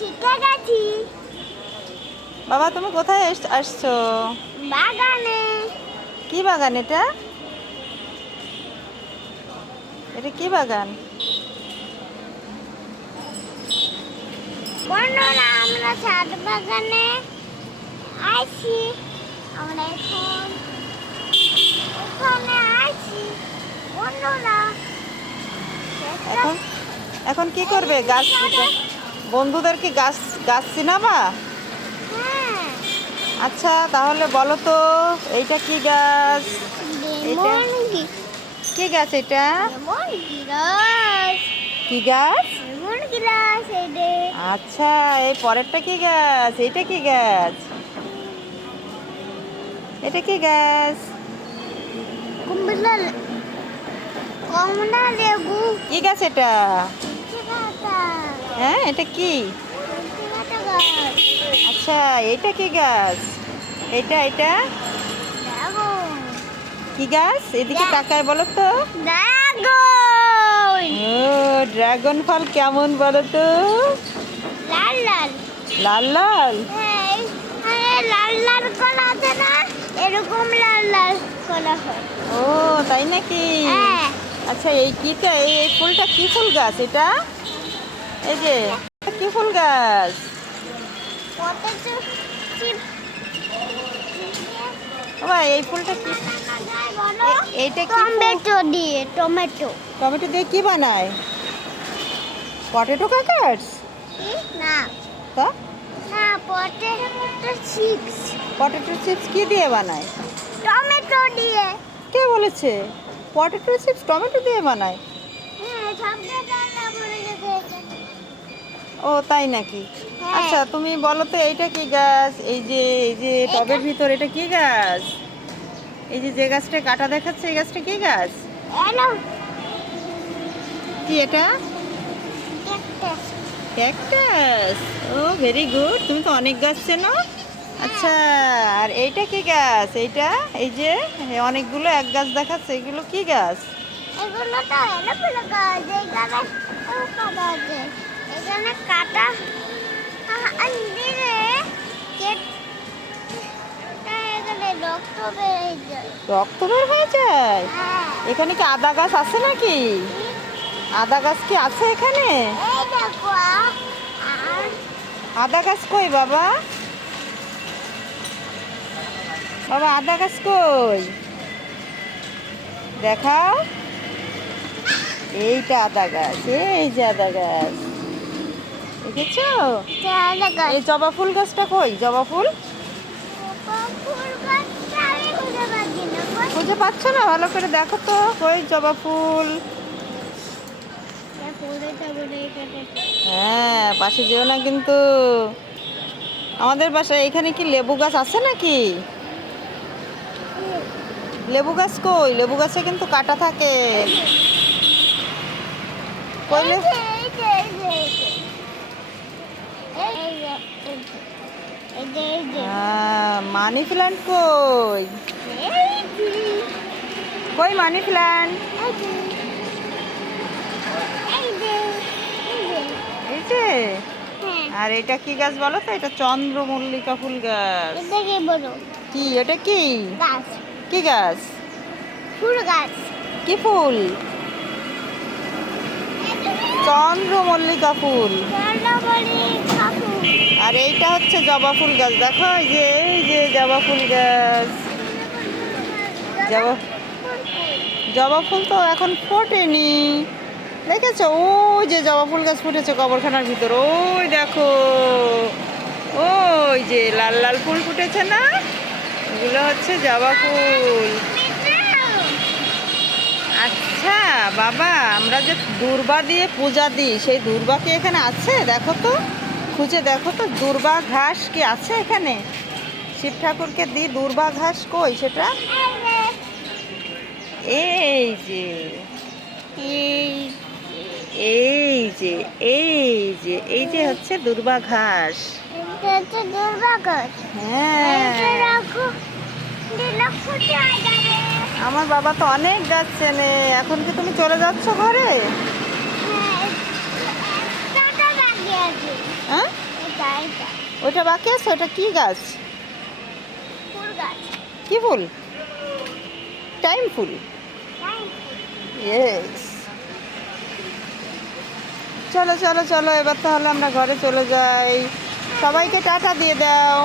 শিখে গেছি। বাবা তুমি কোথায় আসছো? বাগানে। কি বাগান এটা? এটা কি বাগান? বন্ধুরা আমরা ছাদ বাগানে আছি। আমরা এখন ওখানে আছি বন্ধুরা। এখন এখন কি করবে? গাছ বন্ধুদের কি গাছ গাছ চিনাবা? হ্যাঁ, আচ্ছা তাহলে বলো তো এইটা কি গাছ? এটা কি গাছ? এটা লেমন গিলাস। কি গাছ? লেমন গিলাস এই যে। আচ্ছা এই পরেরটা কি গাছ? এইটা কি গাছ? এটা কি গাছ? কমলা কমলা লেবু। কি গাছ এটা? চিকাটা হ্যাঁ এটা কি? চিকাটা গাছ। আচ্ছা এইটা কি গাছ? এটা দেখো কি গাছ? এদিকে তাকায় বলো তো। ড্রাগন। ও ড্রাগন ফল কেমন বলো তো? লাল লাল। লাল লাল। হ্যাঁ, আরে লাল লাল কলা আছে না, এরকম লাল লাল কলা হয়। ও তাই নাকি? হ্যাঁ। আচ্ছা এই কিটা এই ফুলটা কি ফুল গাছ এটা? এই যে কি ফুল গাছ? Potato chip. বাবা এই ফুলটা কি? এইটা কি ফুল? টমেটো দিয়ে টমেটো। টমেটো দিয়ে কি বানায়? Potato crackers? না তা না, পটেটো চিপস পটেটো চিপস কি দিয়ে বানায়? টমেটো দিয়ে। কে বলেছে পটেটো চিপস টমেটো দিয়ে বানায়? হ্যাঁ, সবটা রান্না করে গেছে। ও তাই নাকি? হ্যাঁ। আচ্ছা তুমি বলো তো এইটা কি গাছ? এই যে টবের ভিতর এটা কি গাছ? এই যে গাছটা কাটা দেখাচ্ছে এই গাছটা কি গাছ? এলো কি এটা? একটা। ক্যাকটাস। ও ভেরি গুড, তুমি তো অনেক গাছ চেনো। আচ্ছা আর এইটা কি গাছ? এইটা এই যে অনেকগুলো এক গাছ দেখাচ্ছে, এগুলো কি গাছ? এগুলো তো এলোমেলো গাছ। এখানে কাটা আছে, এখানে কাটা দিলে এখানে রক্ত বেরিয়ে যায়। রক্ত বের হয়ে যায়? হ্যাঁ। এখানে কি আদা গাছ আছে নাকি? আদা গাছ কি আছে এখানে? এই দেখো আর আদা গাছ কই বাবা? বাবা আদা গাছ কই? দেখাও। এইটা আদা গাছ, এই যে আদা গাছ দেখেছো? চারা গাছ। এই জবা ফুল গাছটা কই? জবা ফুল ফুল গাছটা আমি খুঁজে পাচ্ছি না। খুঁজে পাচ্ছ না? ভালো করে দেখো তো কই জবা ফুল। হ্যাঁ পাশে যেও না কিন্তু। আমাদের বাসায় এখানে কি লেবু গাছ আছে নাকি? লেবু গাছ কই? লেবু গাছে কিন্তু কাটা থাকে। কইলে মানি প্ল্যান্ট কই? কই মানি প্ল্যান্ট? এই যে। আর এটা কি গাছ বলো তো? এটা চন্দ্রমল্লিকা ফুল গাছ। কি এটা কি? গাছ, কি গাছ? ফুল গাছ। কি ফুল? চন্দ্রমল্লিকা ফুল। আর এইটা হচ্ছে জবা ফুল গাছ। দেখো এই যে জবা ফুল গাছ। জবা জবা ফুল তো এখন ফোটেনি, দেখেছো? ওই যে জবা ফুল গাছ ফুটেছে কবরখানার ভিতর, ওই দেখো। ওই যে লাল লাল ফুল ফুটেছে না, এগুলো হচ্ছে জবা ফুল। আচ্ছা বাবা আমরা যে দূর্বা দিয়ে পূজা দিই, সেই দূর্বা কি এখানে আছে? দেখো তো, খুঁজে দেখো তো দূর্বা ঘাস কি আছে এখানে? শিব ঠাকুরকে দিই দূর্বা ঘাস কই সেটা? এই যে এই এই যে এই যে এই যে হচ্ছে দূর্বা ঘাস। হ্যাঁ আমার বাবা তো অনেক গাছ চেনে। এখন কি তুমি চলে যাচ্ছ ঘরে? হ্যাঁ, হ্যাঁ এইটা ওইটা বাকি আছে, ওটা কি গাছ? ফুল গাছ। কি ফুল? টাইম ফুল। Time yes. চলো চলো চলো, এবার তাহলে আমরা ঘরে চলে যাই। সবাইকে টাটা দিয়ে দাও।